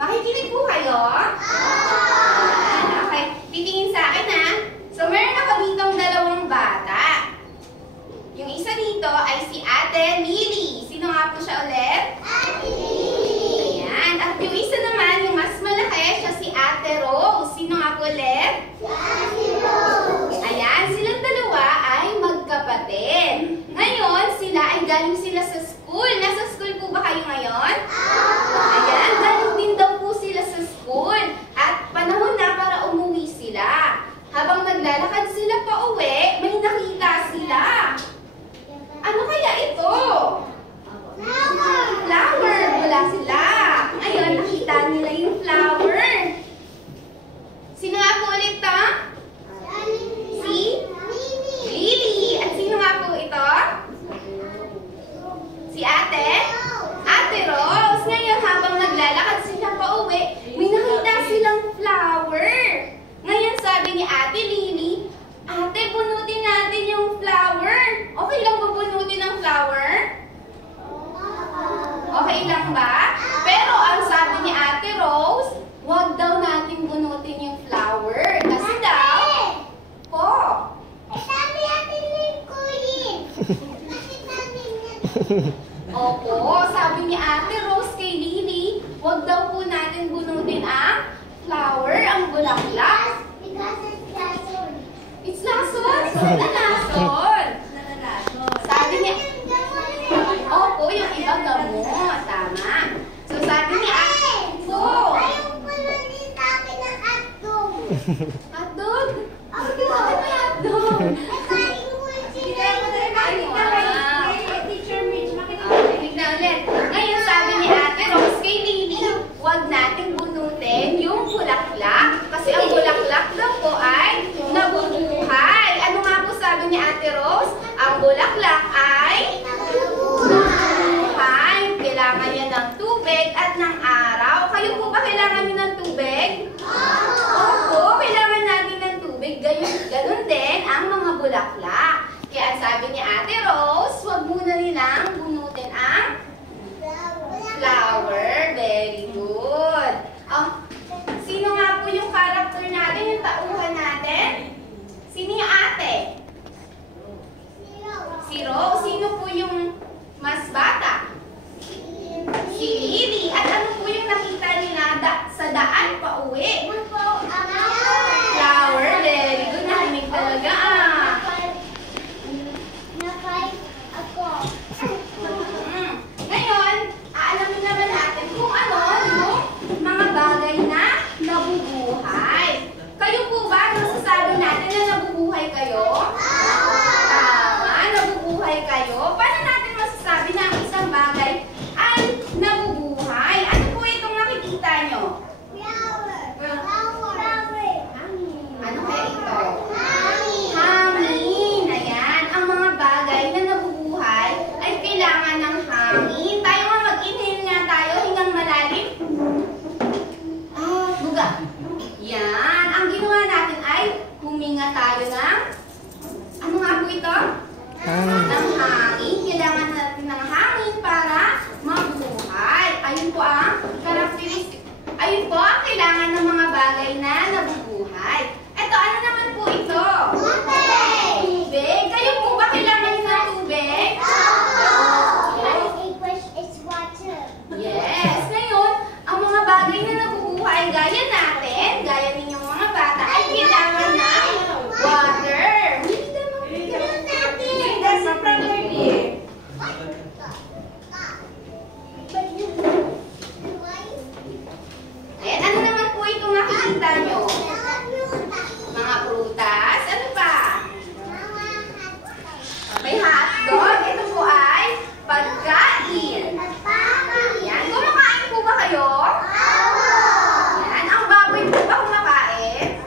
Makikinig po kayo? Okay, titingin sa akin ha. So, meron ako ditong dalawang bag. galing sila sa school. Nasa school po ba kayo ngayon? Ayan, galing din daw po sila sa school. At panahon na para umuwi sila. Habang naglalakad sila pa uwi, may nakita sila. Ano kaya ito? Flower. Bulaklak. Ayun, nakita nila yung flower. Sino nga po ulit to? Si Lily. At sino nga po ito? Si Ate? Ate Rose. Ngayon, habang naglalakad sila pa uwi, may nakita silang flower. Ngayon, sabi ni Ate Lily, Ate, bunutin natin yung flower. Okay lang ba bunutin ang flower? Okay lang ba? Pero ang sabi ni Ate Rose, huwag daw natin bunutin yung flower. Kasi daw, po. Sabi natin yung kuyin. Opo, sabi ni Ate Rose kay Lily, huwag daw po natin bunutin ang flower, ang bulaklak. Because it's lason. It's lason? Saan na lason? Sabi niya, opo, yung iba gamot. Tama. So sabi niya, po. Ayaw ko na din sa akin ng hotdog. Hotdog? Bakit bakit may hotdog? Kain mo sila. Teacher Mitch, makinig na ulit. Ngayon sabi ni Ate Rose kay Lily, huwag nating bunutin yung bulaklak. Kasi ang bulaklak daw po ay nabubuhay. Ano nga po sabi ni Ate Rose? Ang bulaklak ay nabubuhay. Kailangan niya ng tubig at ng araw. Kayo po ba kailangan niyo ng tubig? Opo, kailangan natin ng tubig. Ganun din ang mga bulaklak. Kaya ang sabi ni Ate Rose, huwag muna nilang bunutin ang flower. Very good. Sino nga po yung character natin, yung tauhan natin? Sino yung ate? Si Rose. Sino po yung mas bata? Si Lily. At ano po yung nakita nila sa daan pa uwi? Flower. Very good. Nahimik talaga Ngayon, aalamin naman natin kung ano yung mga bagay na nabubuhay. Kayo po ba, nasasabi natin na nabubuhay kayo? Tama, nabubuhay kayo. Paano natin masasabi na ang isang bagay ay nabubuhay? Ano po itong nakikita nyo? Ano kaya ito? Hangin. Ayan, ang mga bagay na nabubuhay ay kailangan ng hangin. Tayo nga, mag-inhale nga tayo, hingang malalim. Buga. Yan. Ang ginawa natin ay huminga tayo ng, ano nga po ito? Ng hangin. Kailangan natin ng hangin para mabuhay. Ayun po ang characteristic. Ayun po ang kailangan ng mga bagay na nabubuhay. Ito, ano naman po ito? Tubig. Kayo po ba kailangan nyo ng tubig? Yes. Ngayon, ang mga bagay na nabubuhay, gaya natin, gaya ninyong mga bata, ay kailangan ng water. Ayan, ano naman po itong nakikita nyo? Mga prutas. Ano pa? May hotdog. Ito po ay pagkain. Yan. Kumakain po ba kayo? Yan. Ang baboy po ba kumakain?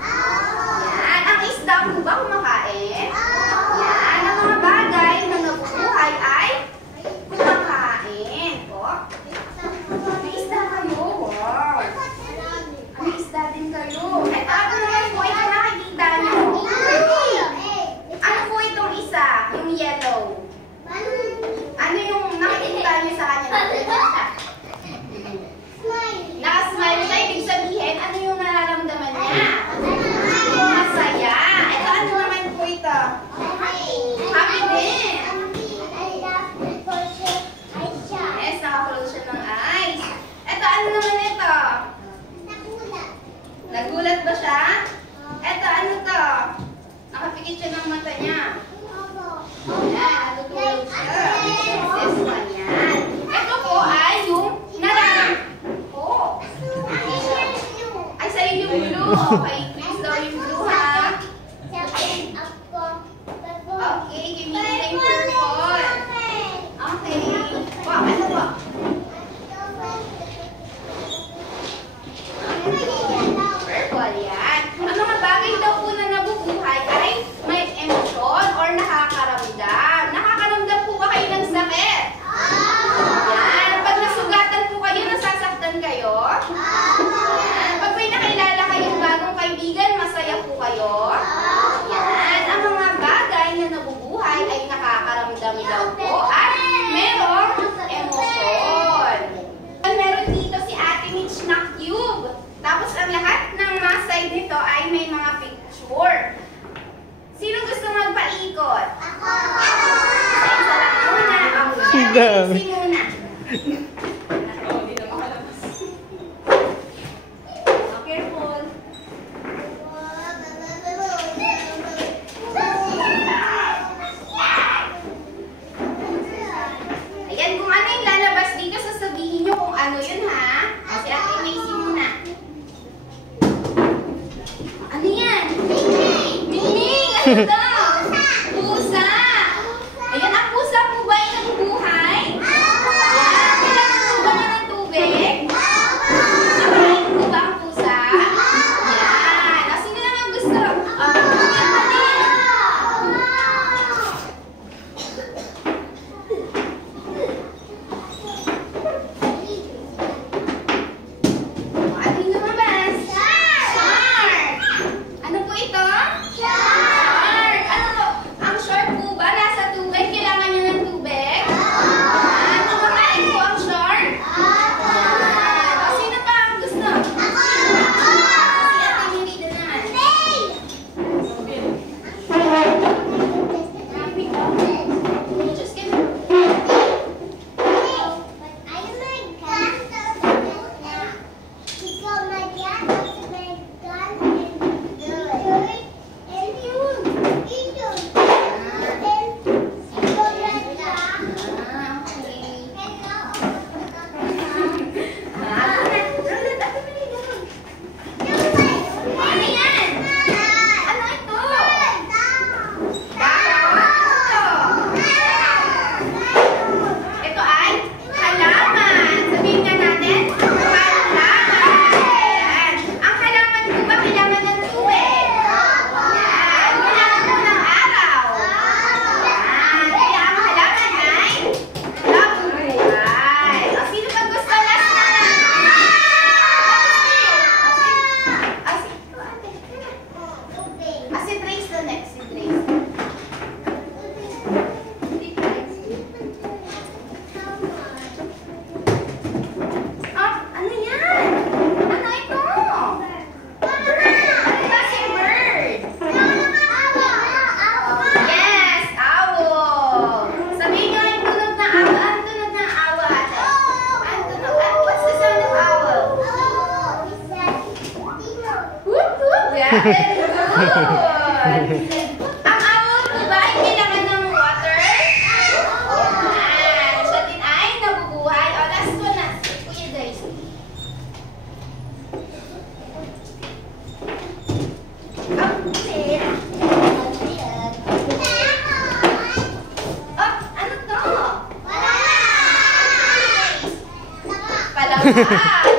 Yan. Ang isda po ba kumakain? Yan. Ang mga bagay na nabubuhay ay kumakain. Po. May isda kayo. Wow. May isda din kayo. Ito, ano naman po ito nakikita nyo? Ano po itong isa? Yung yellow. Ano yung nakikita nyo sa kanya? Nakasmile siya. Ibig sabihin, ano yung nararamdaman niya? Masaya. Ito, ano naman po ito? Happy din. Yes, nakakulot siya ng ice. Ito, ano naman ito? Nagulat ba siya? Ito, ano to? Nakapikit siya ng mata niya. Ayan, natutulog siya. Yes, yes, dami. Easy muna. Careful. Ayan, kung ano yung lalabas dito, sasabihin nyo kung ano yun, ha? Kasi Ate Macy muna. Ano yan? Mingming! Ano to? Pusa! Ayan, ang pusa po ba ay nabubuhay? Ayan, kailangan po ba na ng tubig? Nakain po ba ang pusa? Ayan. O, sino naman gusto? Ano yung lumabas? Shark! Ano po ito? Shark! Ano po? Ang shark po ba nasa tubig? Kailangan niya ng tubig? Kumakain po ang shark? Ayan. O, sino pa ang gusto? Si Ate Mirida naman. Just give it. Ano yan? Ano ito? Ito ay halaman. Sabihin nga natin, halaman. Ayan. Ang halaman po ba kailangan ng tubig? Ayan. Kailangan po ng araw. Ayan. Kaya ang halaman ay nabubuhay. O, sino pa gusto? Last na. Si Trace the next. Si Trace. Ano yan? Ano ito? Bird. Ano ba si bird? Yes, owl. Sabihin nga yung tunog ng owl. Ano tunog ng owl, ate? Ano tunog? What's the sound of owl? Whoop, whoop. Yeah, very good. Ang owl po ba ay kailangan ng water? Yan. Siya din ay nabubuhay. O, last one na. Kuya Daisy. Ano to? Palaka.